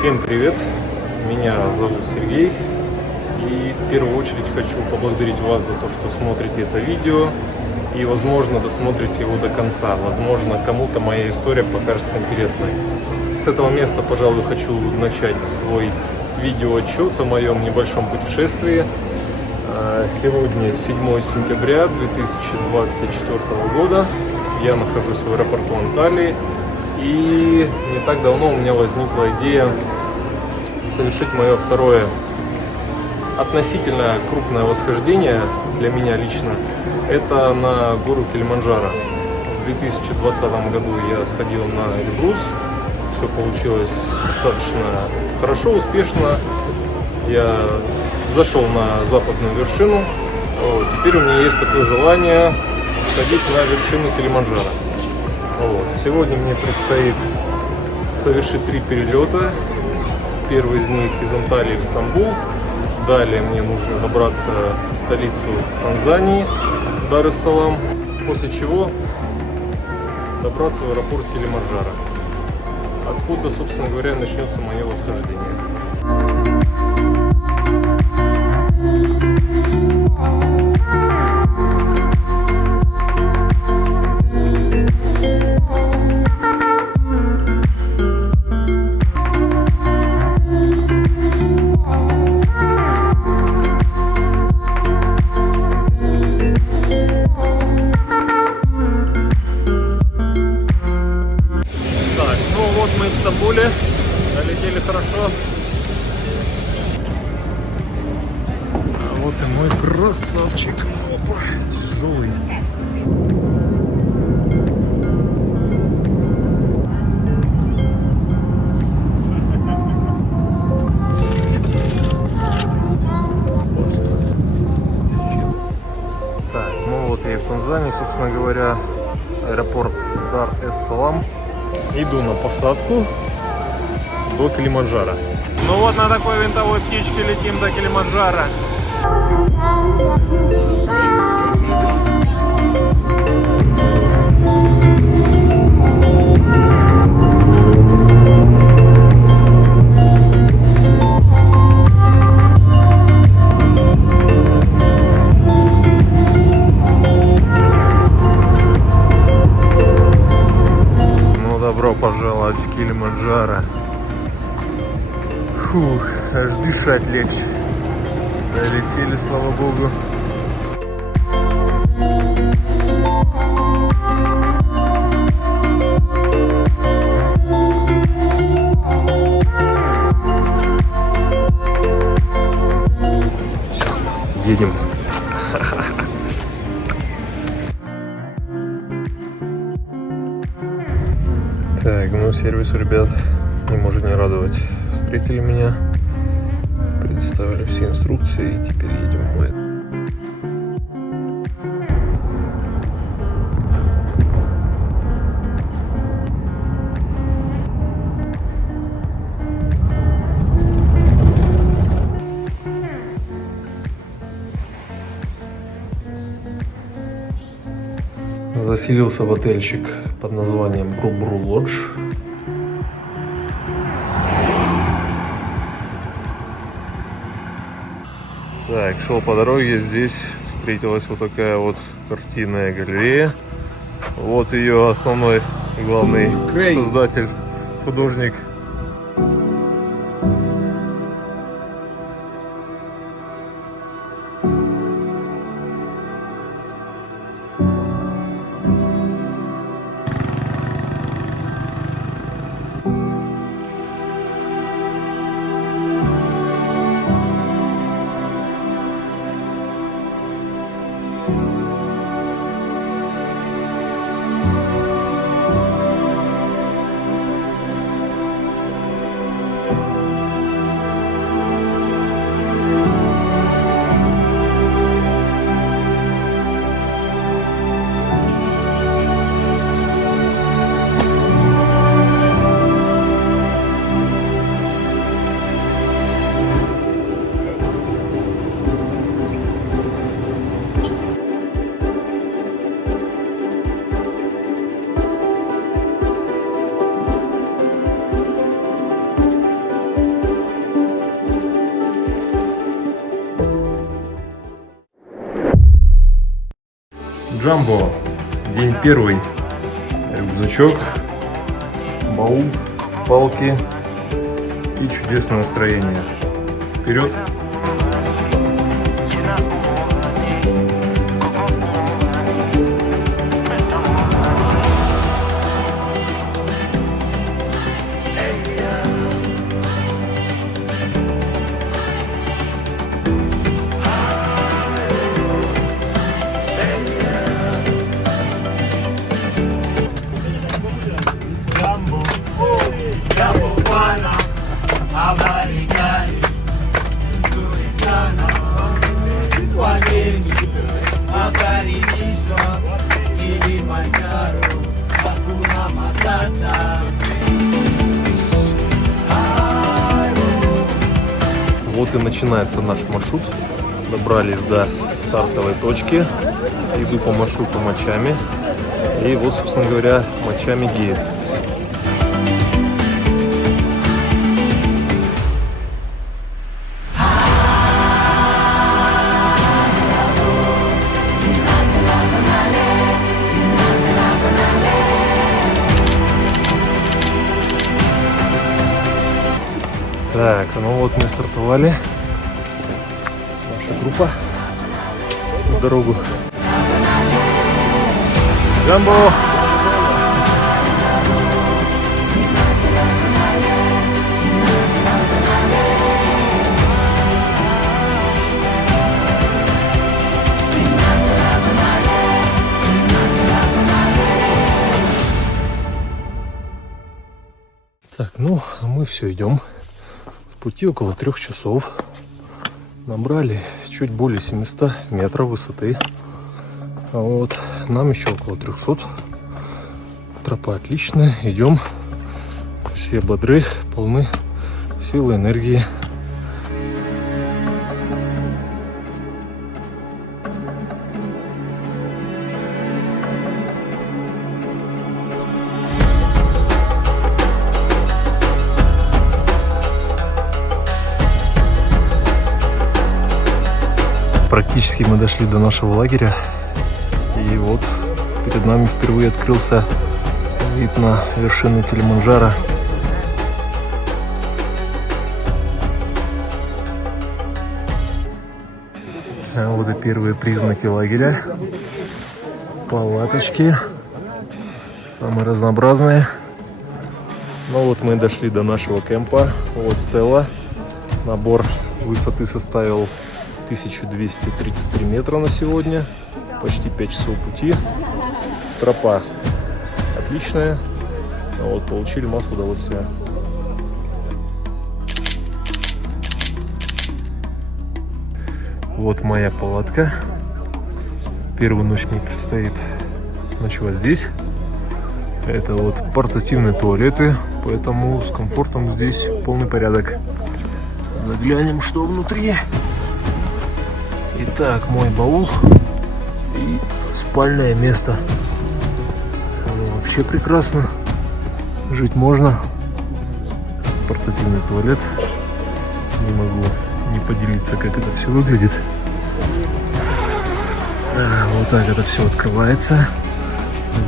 Всем привет! Меня зовут Сергей, и в первую очередь хочу поблагодарить вас за то, что смотрите это видео и, возможно, досмотрите его до конца. Возможно, кому-то моя история покажется интересной. С этого места, пожалуй, хочу начать свой видеоотчет о моем небольшом путешествии. Сегодня 7 сентября 2024 года. Я нахожусь в аэропорту Анталии. И не так давно у меня возникла идея совершить мое второе относительно крупное восхождение для меня лично. Это на гору Килиманджаро. В 2020 году я сходил на Эльбрус. Все получилось достаточно хорошо, успешно. Я зашел на западную вершину. Теперь у меня есть такое желание сходить на вершину Килиманджаро. Сегодня мне предстоит совершить 3 перелета. Первый из них из Анталии в Стамбул. Далее мне нужно добраться в столицу Танзании, Дар-эс-Салам. После чего добраться в аэропорт Килиманджаро, откуда, собственно говоря, начнется мое восхождение. Мы в Стамбуле, долетели хорошо. А вот и мой красавчик. Опа, тяжелый. Так, ну вот я и в Танзании, собственно говоря, аэропорт Дар-эс-Салам. Иду на посадку до Килиманджаро. Ну вот на такой винтовой птичке летим до Килиманджаро. Добро пожаловать в Килиманджаро. Фух, аж дышать легче. Долетели, слава богу. Все, едем. Так, ну сервис, ребят, не может не радовать. Встретили меня, предоставили все инструкции, и теперь едем мы. Заселился в отельчик под названием Брубру Лодж. Так, шел по дороге, здесь встретилась вот такая вот картинная галерея. Вот ее основной, главный создатель, художник. Джамбо. День первый. Рюкзачок, баул, палки и чудесное настроение. Вперед! Вот и начинается наш маршрут. Добрались до стартовой точки. Иду по маршруту Мачами. И вот, собственно говоря, Мачами Гейт. Так, ну вот мы стартовали. Наша группа в дорогу. Джамбо! Так, ну, а мы все идем. В пути около 3 часов. Набрали чуть более 700 метров высоты. А вот нам еще около 300. Тропа отличная. Идем. Все бодры, полны силы, энергии. Практически мы дошли до нашего лагеря, и вот перед нами впервые открылся вид на вершину Килиманджаро. А вот и первые признаки лагеря. Палаточки, самые разнообразные. Ну вот мы дошли до нашего кемпа. Вот стела. Набор высоты составил 1233 метра на сегодня, почти 5 часов пути. Тропа отличная, а вот получили массу удовольствия. Вот моя палатка. Первую ночь мне предстоит ночевать здесь. Это вот портативные туалеты, поэтому с комфортом здесь полный порядок. Заглянем, что внутри. Итак, мой баул и спальное место. Вообще прекрасно. Жить можно. Портативный туалет. Не могу не поделиться, как это все выглядит. Вот так это все открывается.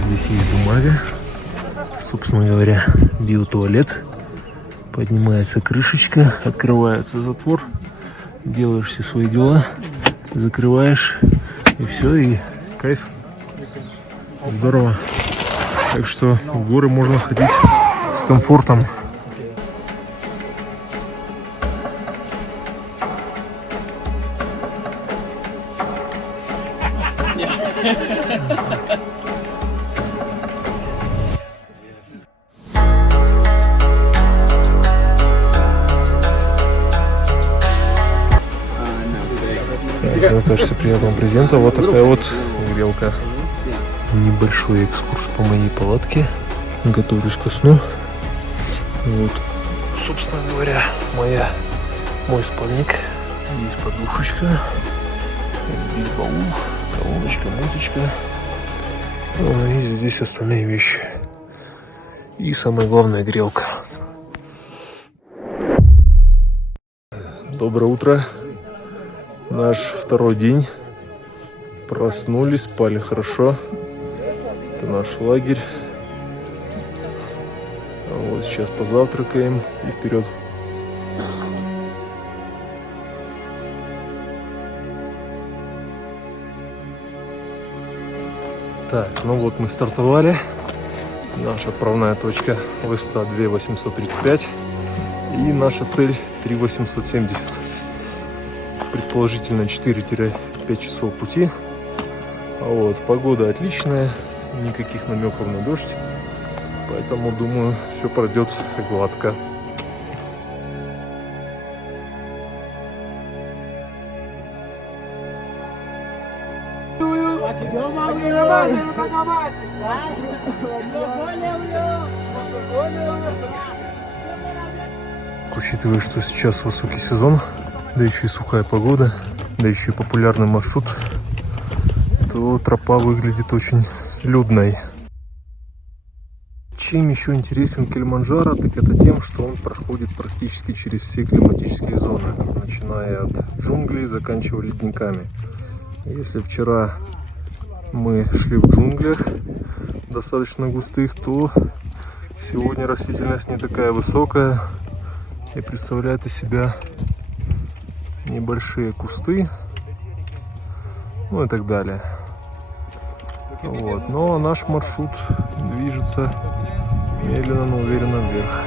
Здесь есть бумага. Собственно говоря, биотуалет. Поднимается крышечка, открывается затвор. Делаешь все свои дела. Закрываешь, и все, и кайф. Здорово. Так что в горы можно ходить с комфортом. Мне кажется, приятного презента. Вот такая вот грелка. Небольшой экскурс по моей палатке. Готовлюсь ко сну. Вот, собственно говоря, мой спальник. Здесь подушечка. Здесь баул, колоночка, музычка. И здесь остальные вещи. И самое главное, грелка. Доброе утро. Наш второй день Проснулись, спали хорошо. Это наш лагерь. А вот сейчас позавтракаем и вперед. Так, ну вот мы стартовали. Наша отправная точка высота 2835 и наша цель 3870. Предположительно 4-5 часов пути. А вот погода отличная, никаких намеков на дождь, поэтому думаю, все пройдет гладко. Учитывая, что сейчас высокий сезон, да еще и сухая погода, да еще и популярный маршрут, то тропа выглядит очень людной. Чем еще интересен Килиманджаро, так это тем, что он проходит практически через все климатические зоны, начиная от джунглей, заканчивая ледниками. Если вчера мы шли в джунглях, достаточно густых, то сегодня растительность не такая высокая и представляет из себя небольшие кусты, ну и так далее. Вот. Но наш маршрут движется медленно, но уверенно вверх.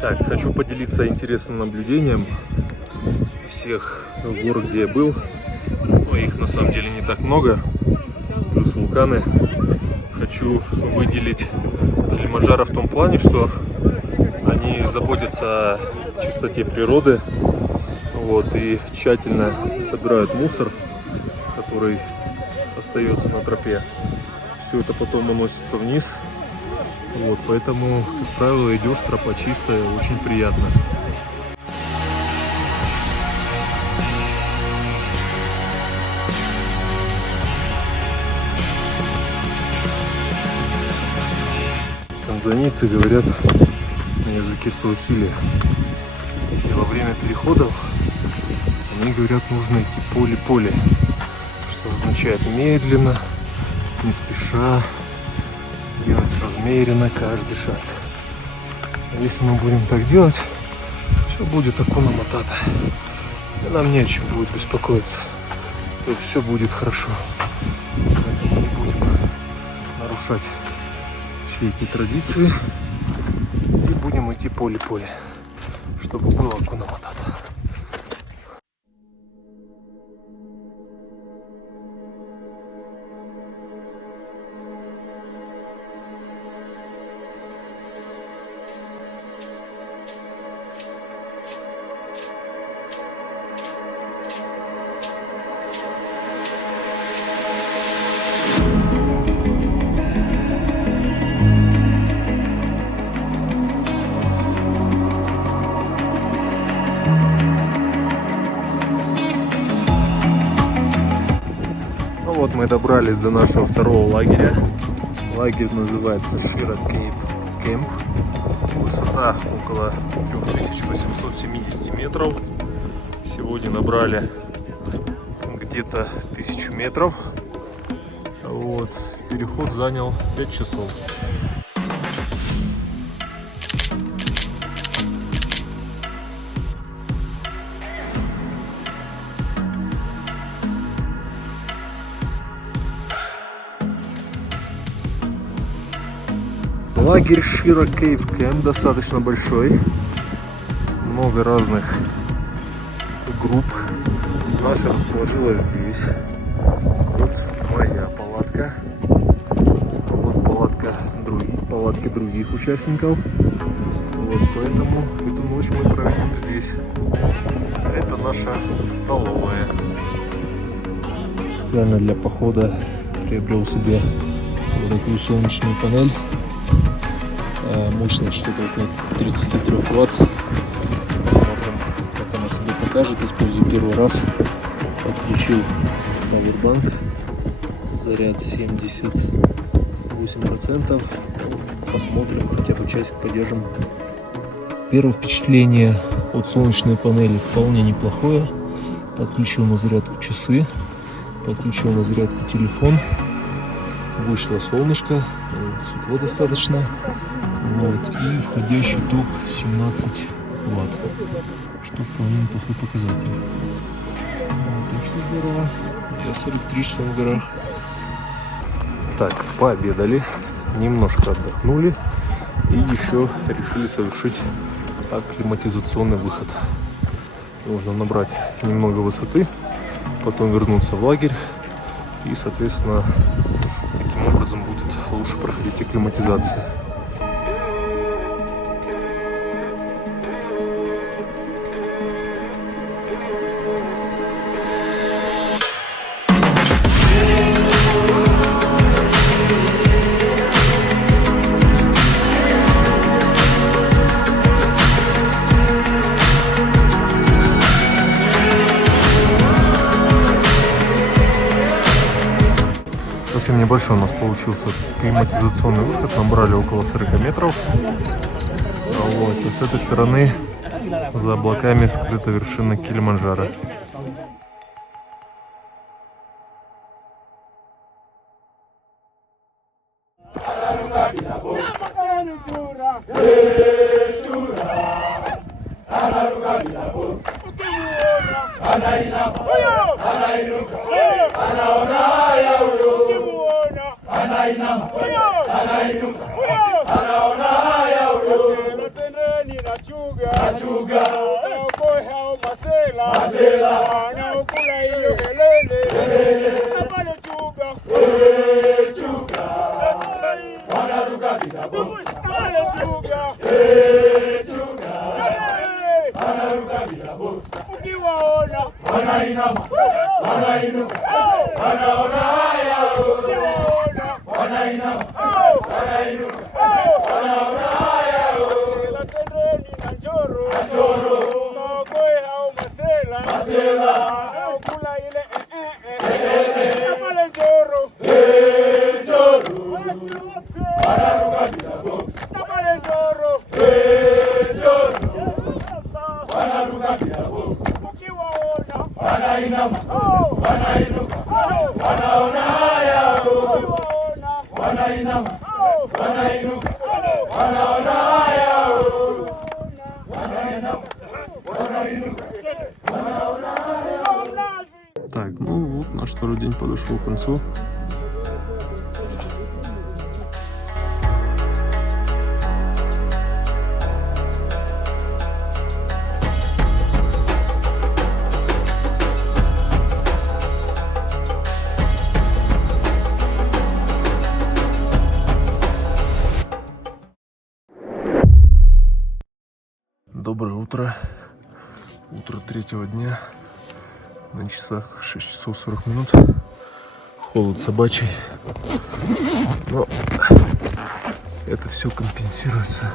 Так, хочу поделиться интересным наблюдением всех гор, где я был. Но их на самом деле не так много, плюс вулканы. Хочу выделить Килиманджаро в том плане, что они заботятся о чистоте природы, вот, и тщательно собирают мусор, который остается на тропе. Все это потом уносится вниз. Вот, поэтому, как правило, идешь, тропа чистая, очень приятно. Танзанийцы говорят на языке суахили. И во время переходов они говорят, нужно идти поле-поле, что означает медленно, не спеша, делать размеренно каждый шаг. Если мы будем так делать, все будет акуна матата. И нам не о чем будет беспокоиться. То есть все будет хорошо. Поэтому не будем нарушать все эти традиции. И будем идти поле-поле, чтобы было акуна матата. Вот мы добрались до нашего второго лагеря. Лагерь называется Шира Кейв Кэмп. Высота около 3870 метров. Сегодня набрали где-то 1000 метров. Вот. Переход занял 5 часов. Лагерь Шира Кейв Кэмп достаточно большой, много разных групп. Наша расположилась здесь. Вот моя палатка, вот палатки других участников. Вот, поэтому эту ночь мы проведем здесь. Это наша столовая. Специально для похода приобрел себе вот такую солнечную панель. Мощность что-то около 33 ватт. Посмотрим, как она себя покажет. Использую первый раз. Подключил пауэрбанк. Заряд 78%. Посмотрим, хотя бы часик подержим. Первое впечатление от солнечной панели вполне неплохое. Подключил на зарядку часы. Подключил на зарядку телефон. Вышло солнышко. Светло достаточно. Вот. И входящий ток 17 ватт. Что вполне неплохой показатель. Вот, так что здорово. Я с электричеством в горах. Так, пообедали, немножко отдохнули и еще решили совершить акклиматизационный выход. Нужно набрать немного высоты, потом вернуться в лагерь и, соответственно, таким образом будет лучше проходить акклиматизация. Совсем небольшой у нас получился климатизационный выход, набрали около 40 метров. Вот. И с этой стороны за облаками скрыта вершина Килиманджаро. Так, ну вот наш второй день подошел к концу. Доброе утро. Утро третьего дня. На часах 6 часов 40 минут. Холод собачий. Но это все компенсируется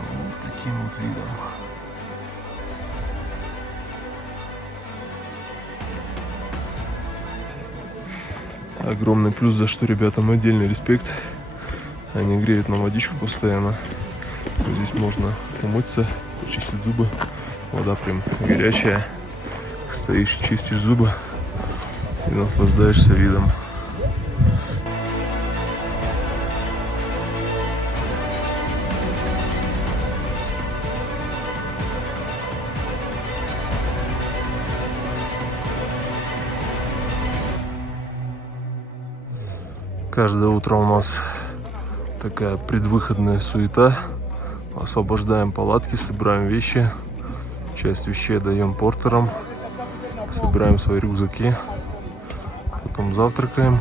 вот таким вот видом. Огромный плюс, за что ребятам отдельный респект. Они греют нам водичку постоянно. Здесь можно умыться, почистить зубы. Вода прям горячая. Стоишь, чистишь зубы и наслаждаешься видом. Каждое утро у нас такая предвыходная суета. Освобождаем палатки, собираем вещи. Часть вещей даем портерам. Собираем свои рюкзаки. Потом завтракаем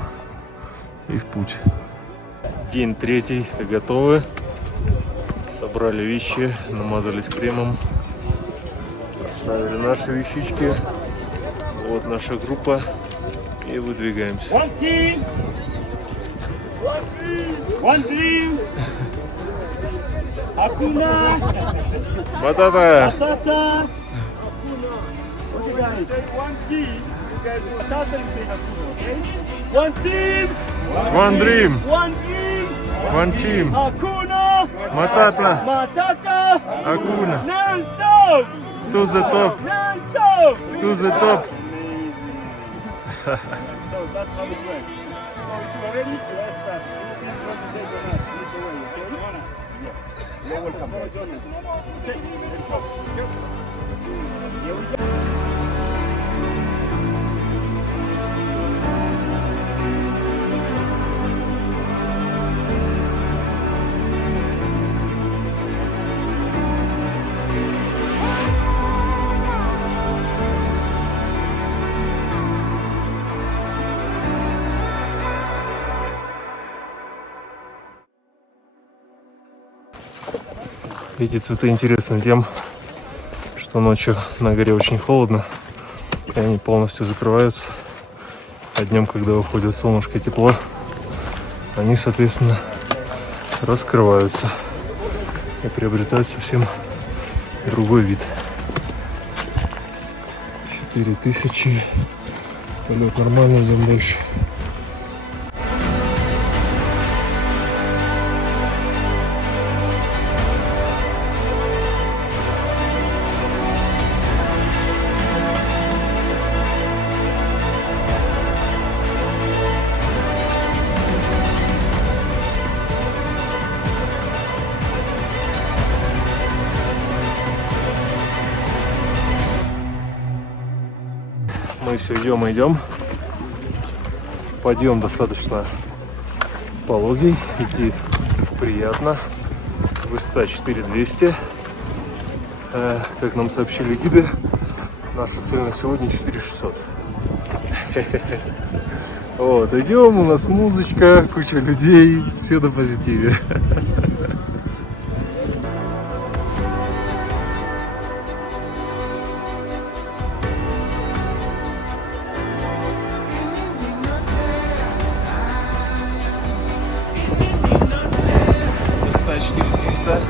и в путь. День третий, готовы. Собрали вещи, намазались кремом. Оставили наши вещички. Вот наша группа. И выдвигаемся. One team. Hakuna Матата. Matata. Okay, guys. Say one team. You guys say Matata, you say Hakuna, okay? One team. One dream. One team. One team. Hakuna Матата. Matata. Акуна. Non-stop. To the top. Non-stop. To the top. So that's how it works. So if you are ready, let's start. Anything you want to take on us, lead the way, okay? Jonas. Yes. You're welcome. Jonas. Okay, let's go. Here we go. Эти цветы интересны тем, что ночью на горе очень холодно, и они полностью закрываются. А днем, когда уходит солнышко и тепло, они, соответственно, раскрываются и приобретают совсем другой вид. 4000. Полет нормальный, идем дальше. Мы все идем и идем. Подъем достаточно пологий, идти приятно. Высота 4200. Как нам сообщили гиды, наша цель на сегодня 4600. Вот, идем, у нас музычка, куча людей, все на позитиве. Высота 4300.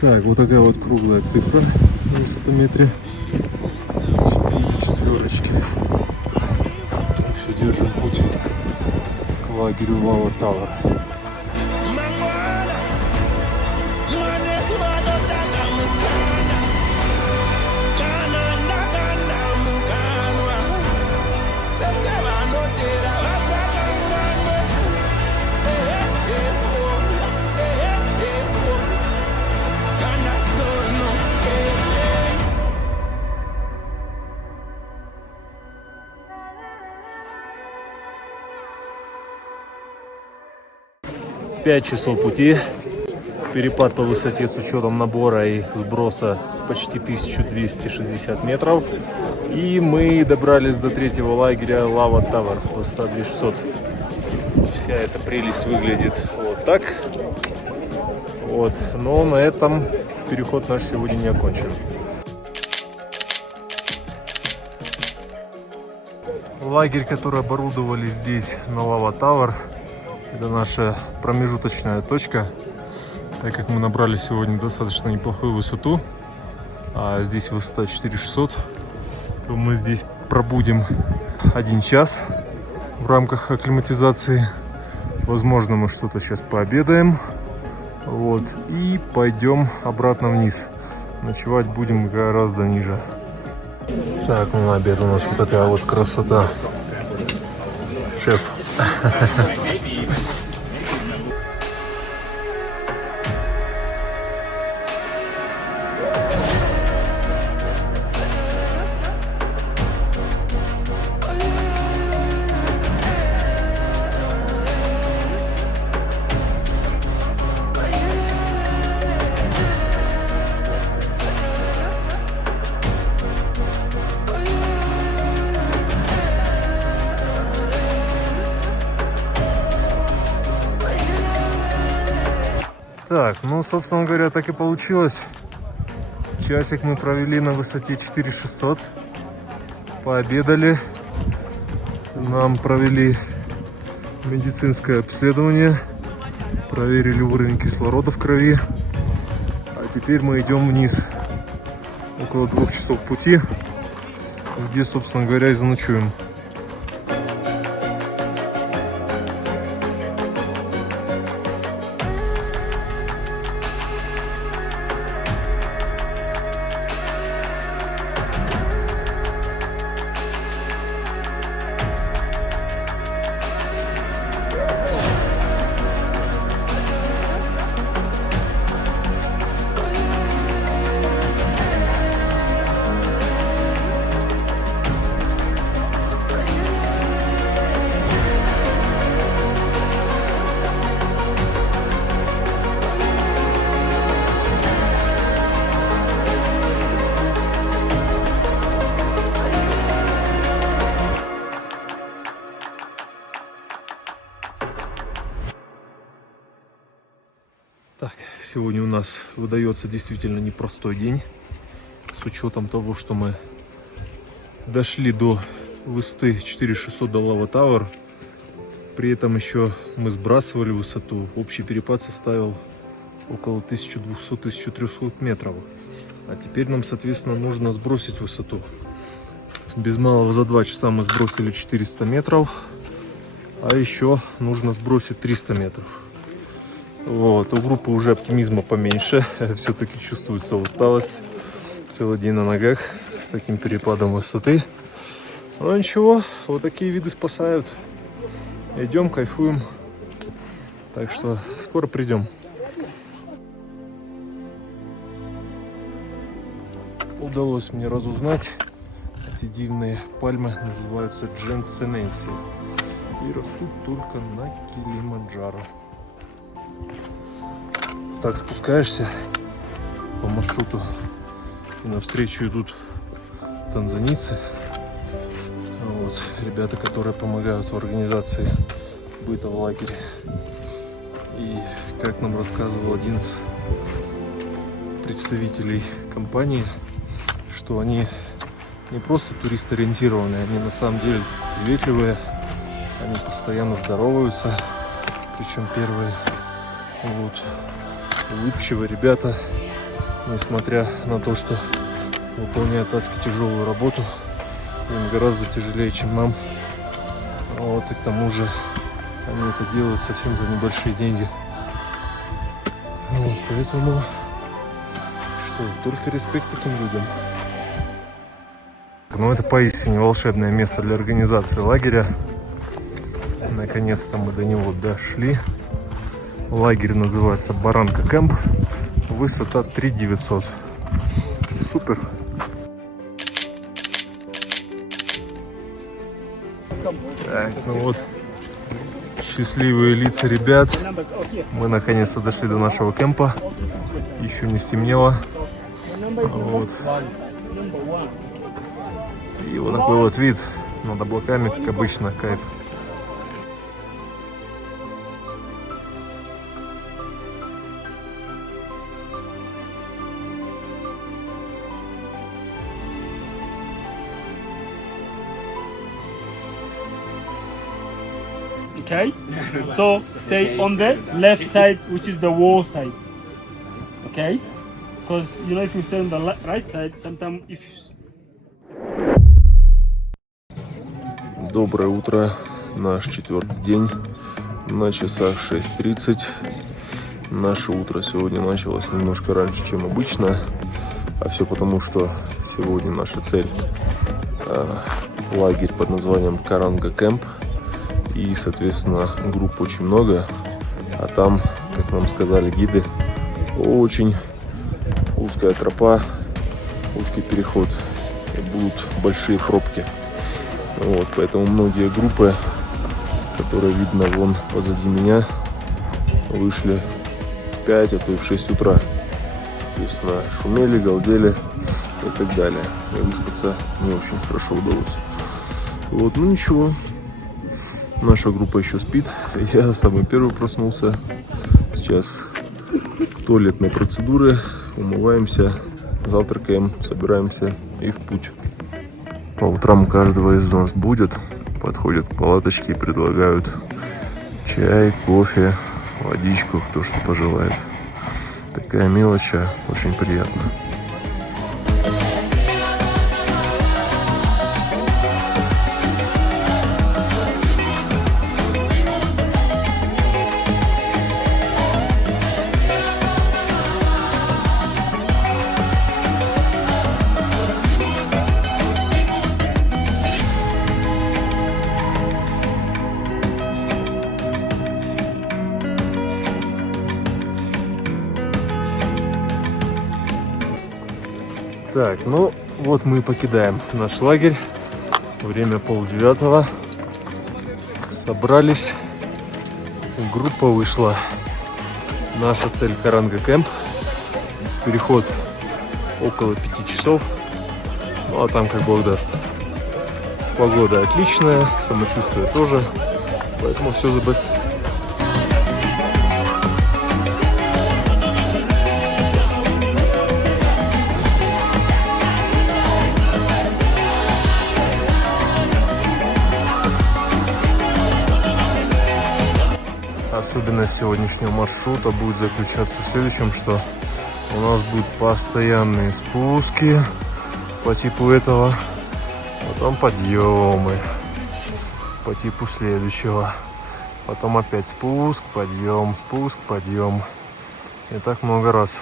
Так, вот такая вот круглая цифра на высотометре. 4 четверочки. Все, держим путь к лагерю Лава Тавер. Пять часов пути, перепад по высоте с учетом набора и сброса почти 1260 метров. И мы добрались до третьего лагеря Лава Тавер, высота 2600. Вся эта прелесть выглядит вот так. Вот. Но на этом переход наш сегодня не окончен. Лагерь, который оборудовали здесь на Лава Тавер, это наша промежуточная точка, так как мы набрали сегодня достаточно неплохую высоту, а здесь высота 4600, то мы здесь пробудем 1 час в рамках акклиматизации. Возможно, мы что-то сейчас пообедаем, вот, и пойдем обратно вниз. Ночевать будем гораздо ниже. Так, ну на обед у нас вот такая вот красота. Шеф. Так, ну, собственно говоря, так и получилось. Часик мы провели на высоте 4600. Пообедали. Нам провели медицинское обследование. Проверили уровень кислорода в крови. А теперь мы идем вниз. Около 2 часов пути, где, собственно говоря, и заночуем. Так, сегодня у нас выдается действительно непростой день, с учетом того, что мы дошли до высоты 4600 до Лава Тауэр. При этом еще мы сбрасывали высоту. Общий перепад составил около 1200-1300 метров. А теперь нам, соответственно, нужно сбросить высоту. Без малого за 2 часа мы сбросили 400 метров, а еще нужно сбросить 300 метров. Вот, у группы уже оптимизма поменьше, все-таки чувствуется усталость. Целый день на ногах с таким перепадом высоты. Но ничего, вот такие виды спасают. Идем, кайфуем. Так что скоро придем. Удалось мне разузнать, эти дивные пальмы называются Дженсененсия и растут только на Килиманджаро. Так спускаешься по маршруту, и навстречу идут танзанийцы. Вот, ребята, которые помогают в организации быта в лагере. И как нам рассказывал один из представителей компании, что они не просто турист-ориентированные, они на самом деле приветливые, они постоянно здороваются, причем первые вот, улыбчивые ребята, несмотря на то, что выполняют адски тяжелую работу, им гораздо тяжелее, чем нам. Вот, и к тому же они это делают совсем за небольшие деньги. Вот, поэтому что, только респект таким людям. Ну, это поистине волшебное место для организации лагеря. Наконец-то мы до него дошли. Лагерь называется Баранка Кэмп. Высота 3900. Супер. Так, ну вот, счастливые лица ребят. Мы наконец-то дошли до нашего кемпа. Еще не стемнело. Вот. И вот такой вот вид над облаками, как обычно, кайф. Okay, so stay on the left side, which is the wall side. Okay, because you know if you stay on the right side, sometimes if Доброе утро, наш 4-й день, на часах 6:30. Наше утро сегодня началось немножко раньше, чем обычно. А все потому, что сегодня наша цель лагерь под названием Каранга Кэмп. И, соответственно, групп очень много. А там, как нам сказали гиды, очень узкая тропа, узкий переход. И будут большие пробки. Вот, поэтому многие группы, которые видно вон позади меня, вышли в 5, а то и в 6 утра. Соответственно, шумели, галдели и так далее. И выспаться не очень хорошо удалось. Вот, ну ничего. Наша группа еще спит. Я самый первый проснулся. Сейчас туалетные процедуры. Умываемся, завтракаем, собираемся и в путь. По утрам каждого из нас будет. Подходят к палаточке и предлагают чай, кофе, водичку, кто что пожелает. Такая мелочь, а очень приятно. Так, ну вот мы и покидаем наш лагерь. Время 8:30. Собрались. Группа вышла. Наша цель Каранга Кэмп. Переход около 5 часов. Ну а там как Бог даст. Погода отличная, самочувствие тоже. Поэтому все the best. Особенность сегодняшнего маршрута будет заключаться в следующем, что у нас будут постоянные спуски по типу этого, потом подъемы по типу следующего, потом опять спуск, подъем, и так много раз.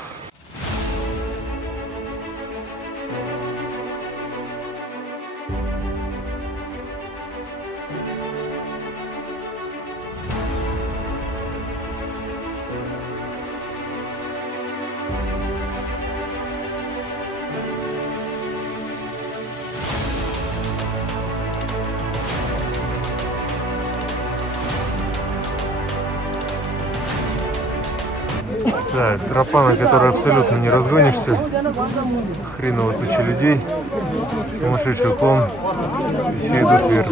Так, тропа, на которой абсолютно не разгонишься. Хреново туча людей. Сумасшедший уклон. И все идут вверх.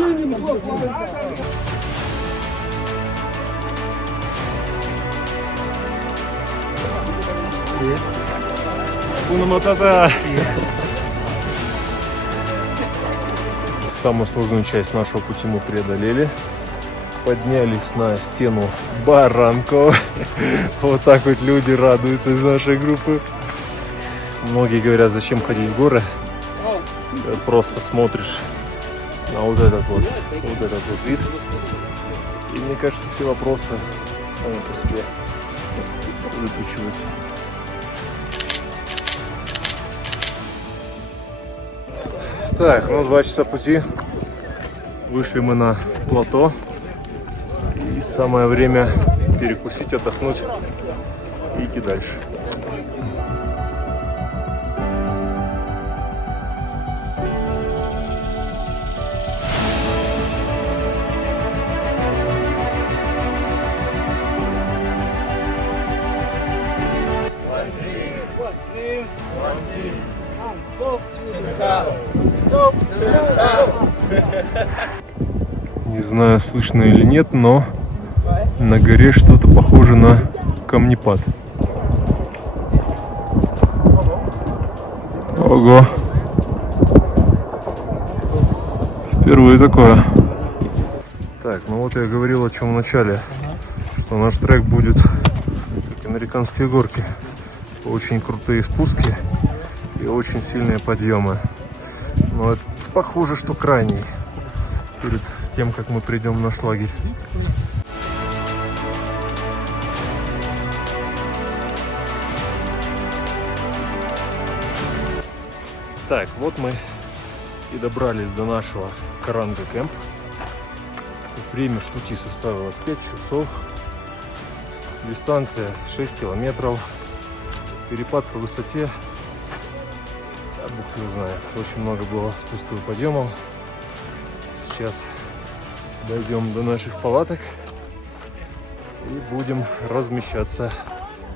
Самую сложную часть нашего пути мы преодолели. Поднялись на стену Барранко. Вот так вот люди радуются из нашей группы. Многие говорят, зачем ходить в горы. Просто смотришь на вот этот вот вид. И мне кажется, все вопросы сами по себе улетучиваются. Так, ну 2 часа пути. Вышли мы на плато. И самое время перекусить, отдохнуть и идти дальше. Не знаю, слышно или нет, но на горе что-то похоже на камнепад. Ого! Впервые такое. Так, ну вот я говорил о чем в начале, что наш трек будет как американские горки. Очень крутые спуски и очень сильные подъемы. Но это похоже, что крайний перед тем, как мы придем в наш лагерь. Так, вот мы и добрались до нашего Каранга Кэмп. Время в пути составило 5 часов. Дистанция 6 километров. Перепад по высоте, Бог его знает. Очень много было спусков и подъемов. Сейчас дойдем до наших палаток и будем размещаться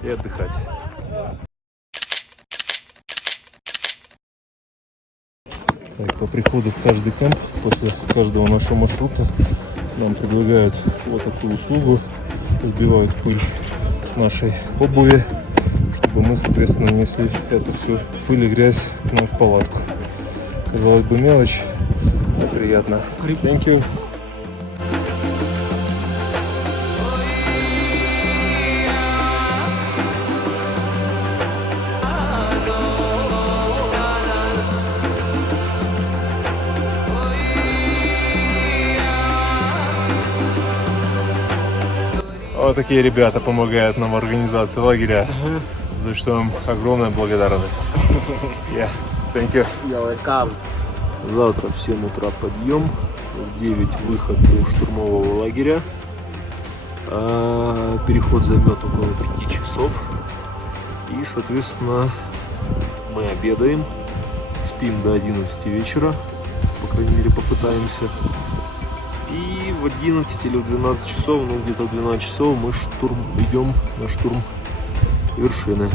и отдыхать. Так, по приходу в каждый кемп, после каждого нашего маршрута, нам предлагают вот такую услугу. Сбивают пыль с нашей обуви, чтобы мы, соответственно, несли эту всю пыль и грязь к нам в палатку. Казалось бы, мелочь, но приятно. Thank you. Вот такие ребята помогают нам в организации лагеря, за что им огромная благодарность. Yeah. Thank you. You're welcome. Завтра в 7 утра подъем, в 9 выход до штурмового лагеря. Переход займет около 5 часов. И, соответственно, мы обедаем, спим до 11 вечера, по крайней мере попытаемся. И в 11 или в 12 часов, ну где-то в 12 часов мы идем на штурм вершины.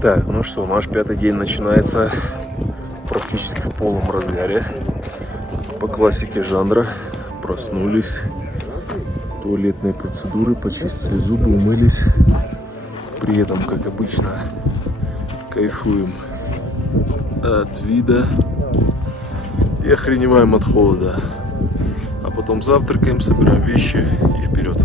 Так, ну что, наш 5-й день начинается практически в полном разгаре. По классике жанра. Проснулись, туалетные процедуры, почистили зубы, умылись. При этом, как обычно, кайфуем от вида и охреневаем от холода. А потом завтракаем, собираем вещи и вперед.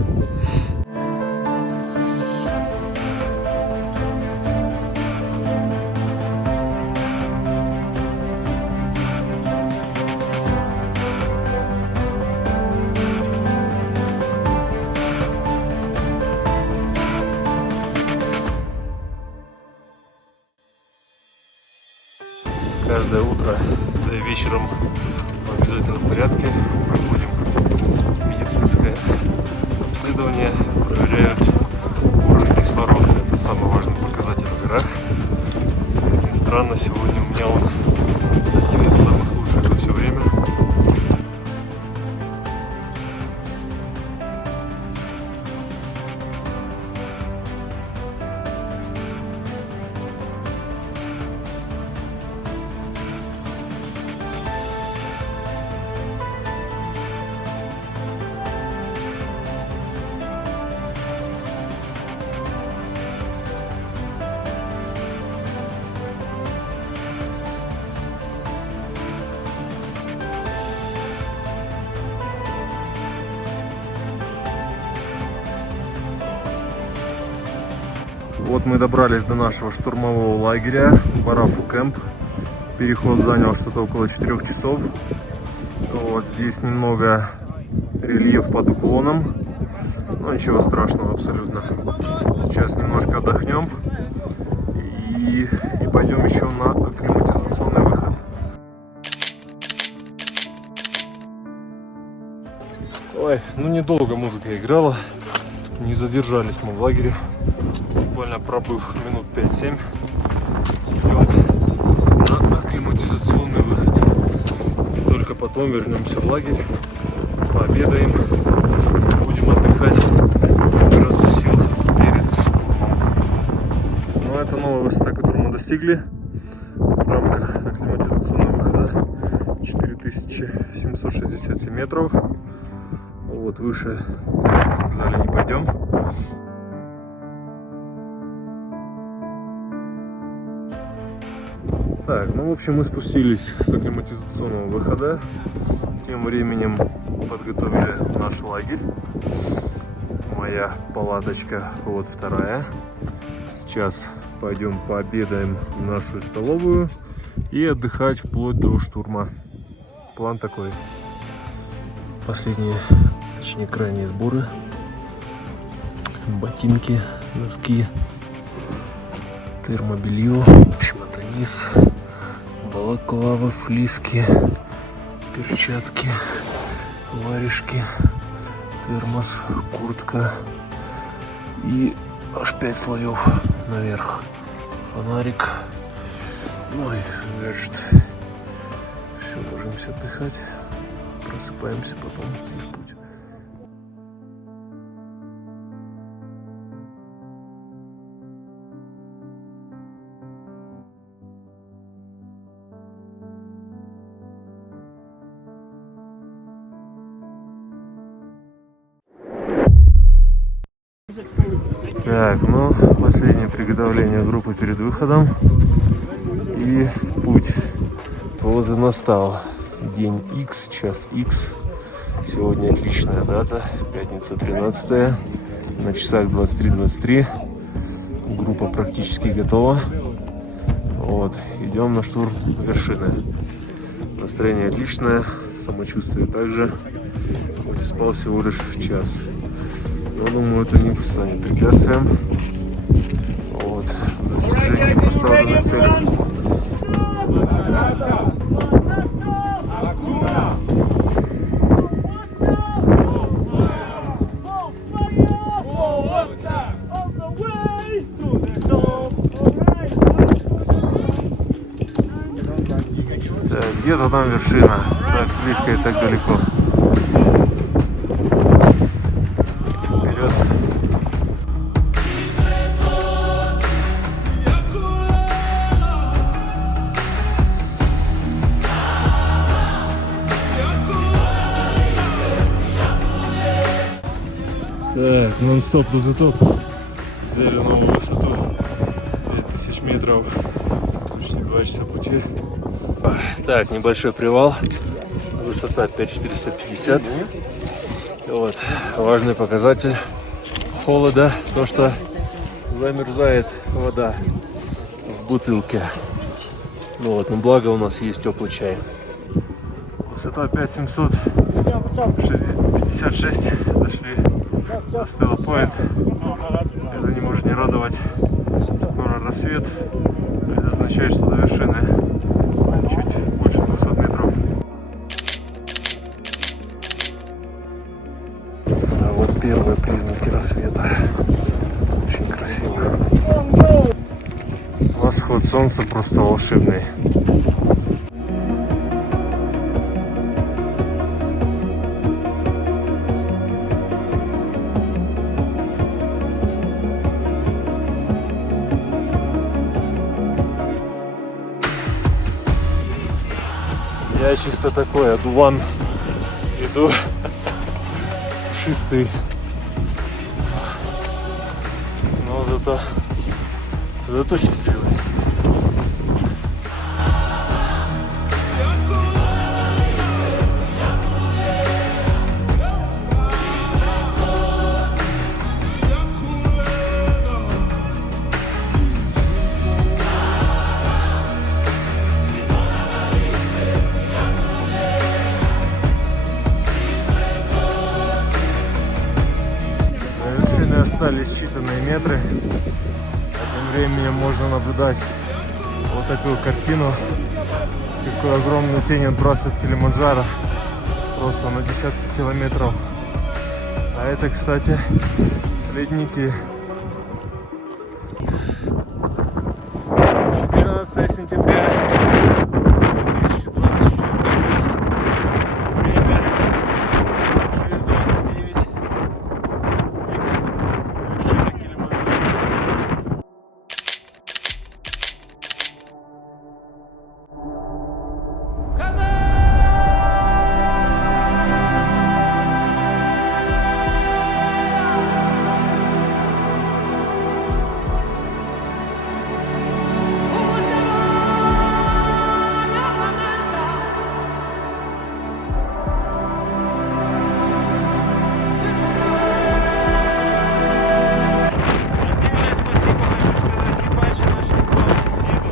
Каждое утро, да и вечером мы обязательно в порядке проходим медицинское обследование, проверяют уровень кислорода. Это самый важный показатель в горах. Как ни странно, сегодня у меня он один из самых лучших за все время. Вот мы добрались до нашего штурмового лагеря Барафу Кэмп. Переход занял что-то около 4 часов. Вот здесь немного рельеф под уклоном, но ничего страшного абсолютно. Сейчас немножко отдохнем и пойдем еще на акклиматизационный выход. Ой, ну недолго музыка играла. Не задержались мы в лагере, буквально пробыв минут 5-7, идем на акклиматизационный выход. И только потом вернемся в лагерь, пообедаем, будем отдыхать, набираться сил перед штурмом. Ну, это новая высота, которую мы достигли в рамках акклиматизационного выхода. 4767 метров. Вот выше, сказали, не пойдем. Так, ну в общем мы спустились с акклиматизационного выхода. Тем временем подготовили наш лагерь. Моя палаточка, вот вторая. Сейчас пойдем пообедаем в нашу столовую и отдыхать вплоть до штурма. План такой. Последние, точнее крайние сборы. Ботинки, носки, термобелье, чемоданиз, балаклавы, флиски, перчатки, варежки, термос, куртка и аж 5 слоев наверх. Фонарик, ну и гаджет. Все, ложимся отдыхать, просыпаемся потом и в путь. Так, ну, последнее приготовление группы перед выходом и в путь. Вот и настал день X, час X. Сегодня отличная дата, пятница 13, на часах 23:23. Группа практически готова. Вот, идем на штурм вершины. Настроение отличное, самочувствие также, хоть и спал всего лишь час. Но думаю, это не станет препятствием. Вот, достижение поставленной цели. Так, где-то там вершина, так близко и так далеко. Вперед. Так, нон-стоп до затоп. Взяли новую высоту 5000 метров, почти 2 часа пути. Так, небольшой привал, высота 5450. Вот, важный показатель холода, то что замерзает вода в бутылке. Ну вот, но благо у нас есть теплый чай. Высота 5756, дошли до Stella Point. Это не может не радовать. Скоро рассвет, это означает, что до вершины чуть больше 200 метров. А вот первые признаки рассвета. Очень красиво. Восход солнца просто волшебный. Я чисто такой одуван, иду пушистый, но зато счастливый. Остались считанные метры, а тем временем можно наблюдать вот такую картину, какую огромную тень отбрасывает Килиманджаро просто на десятки километров. А это, кстати, ледники. 14 сентября 2024 год. Время 6:29. Пик вершины Килиманджаро. Отдельное спасибо хочу сказать экипажу нашему главному гиду.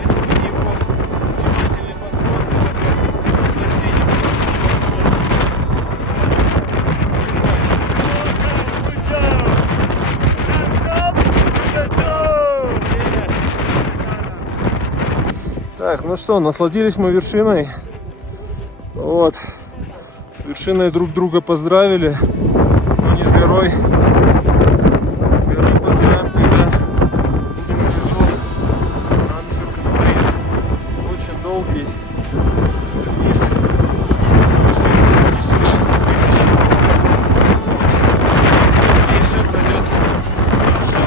Если бы не его внимательный подход, это бы наслаждение было бы невозможно. Так, ну что, насладились мы вершиной. Вот. С вершиной друг друга поздравили, но не с горой. С горой поздравим, когда будем у весов. Нам еще предстоит очень долгий вниз. Спуститься практически 6000. И все пройдет хорошо.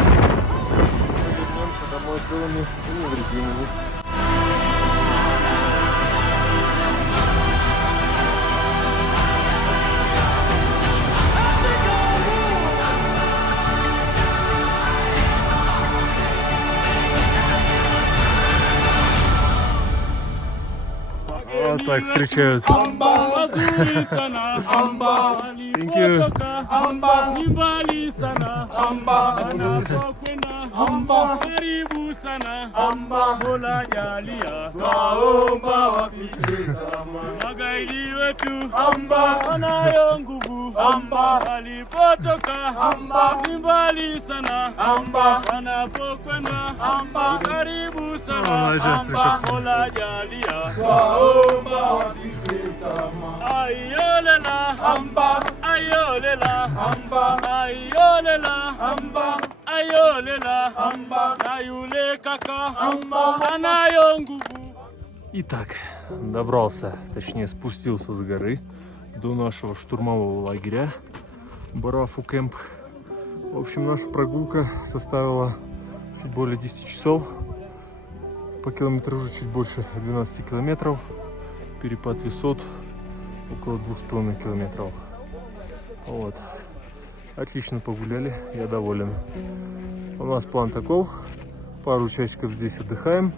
Мы вернемся домой целыми и невредимыми. Вот так встречают. Thank you. Magaidi wetu anayo nguvu alipotoka mbali sana wanapokwenda karibu sana Mola jalia twaomba wafike salama ayolela ayolela ayolela na yule kaka anayo nguvu. Итак, добрался, точнее спустился с горы до нашего штурмового лагеря Барафу Кэмп. В общем, наша прогулка составила чуть более 10 часов. По километражу чуть больше 12 километров. Перепад высот около 2,5 километров. Вот. Отлично погуляли, я доволен. У нас план таков. Пару часиков здесь отдыхаем.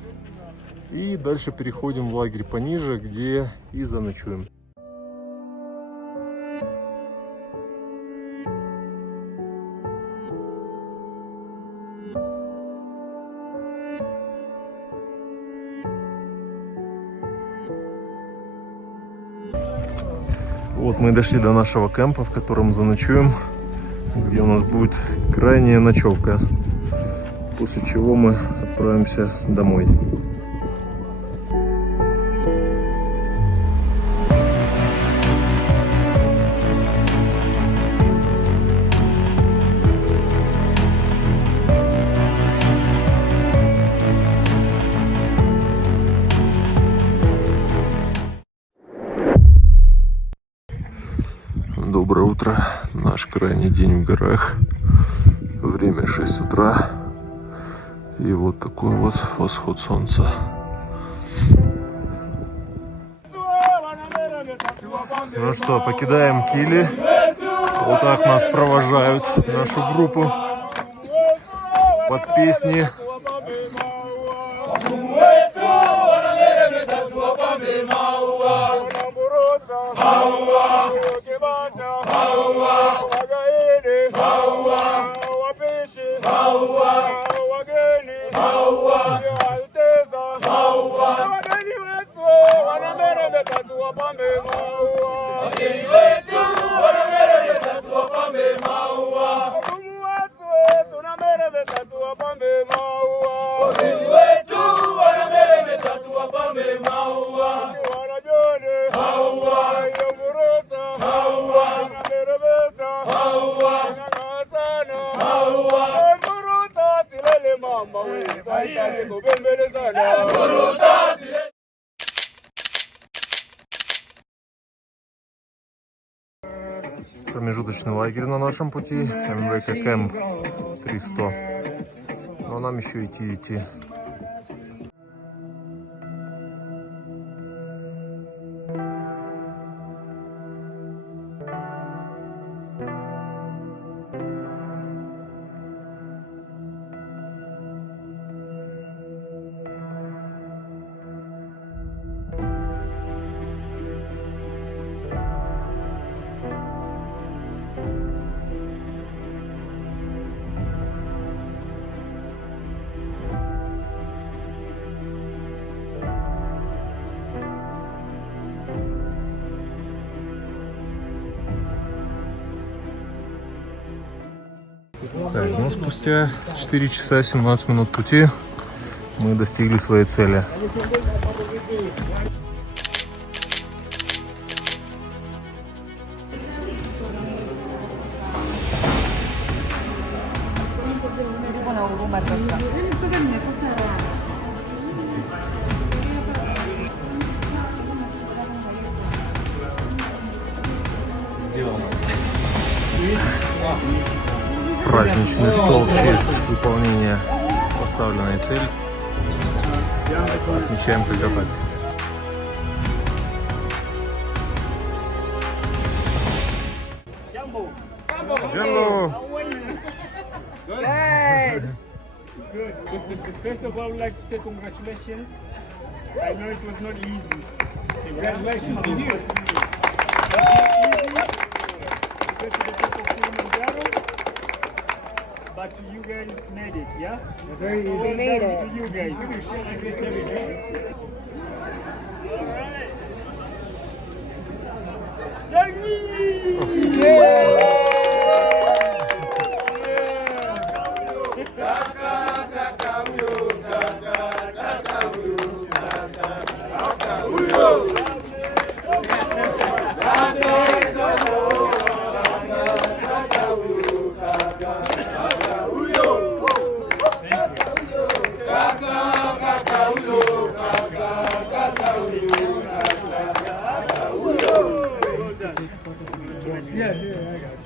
И дальше переходим в лагерь пониже, где и заночуем. Вот мы дошли до нашего кемпа, в котором заночуем, где у нас будет крайняя ночевка, после чего мы отправимся домой. Доброе утро, наш крайний день в горах, время 6 утра, и вот такой вот восход солнца. Ну что, покидаем Кили, вот так нас провожают, нашу группу, под песни. amba wewe twaitale kubembelezana. Промежуточный лагерь на нашем пути, МВК Кэмп 300. Но нам еще идти. Так, ну спустя 4 часа 17 минут пути мы достигли своей цели. Праздничный стол в честь выполнения поставленной цели. Отмечаем пока так. Jambo. Джамбо! Good. First of all, I would like to say congratulations. I know it was not easy. Congratulations to you. It was not easy to get to the top of Kilimanjaro, but you guys made it, yeah? Very easy. We made it. To you guys. All right. Sergey! Yes, I got you.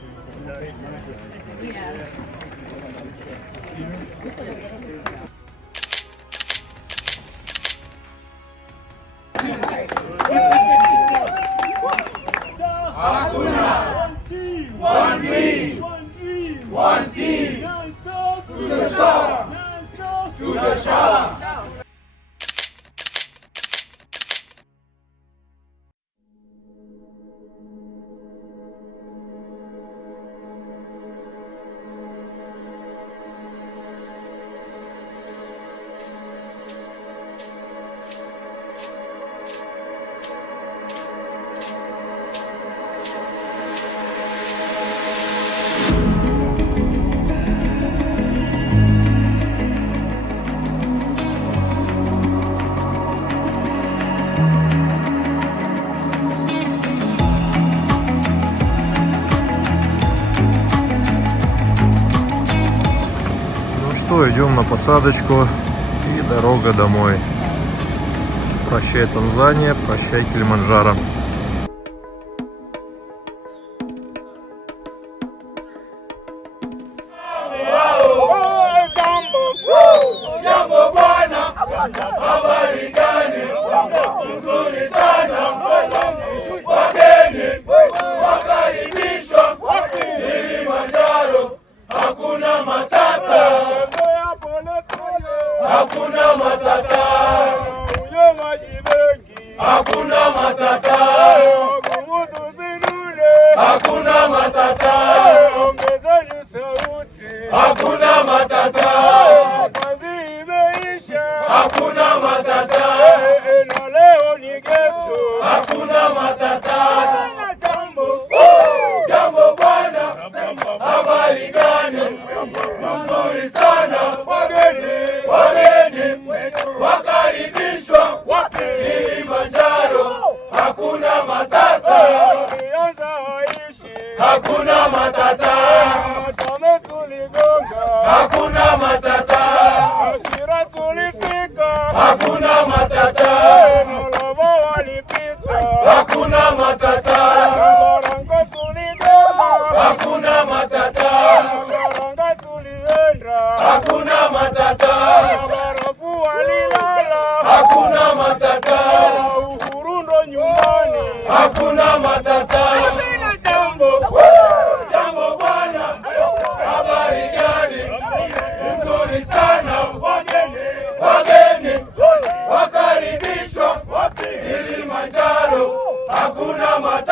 One team. Non-stop to the top. Non-stop to the top. Идем на посадочку и дорога домой. Прощай, Танзания, прощай, Килиманджаро. Hakuna matata, hakuna matata, hakuna matata, hakuna matata, hakuna matata, hakuna matata. Jambo bwana, habari gani? Nzuri sana, wageni wakaribishwa Kilimanjaro, hakuna matata, hakuna matata, hakuna matata, hakuna matata.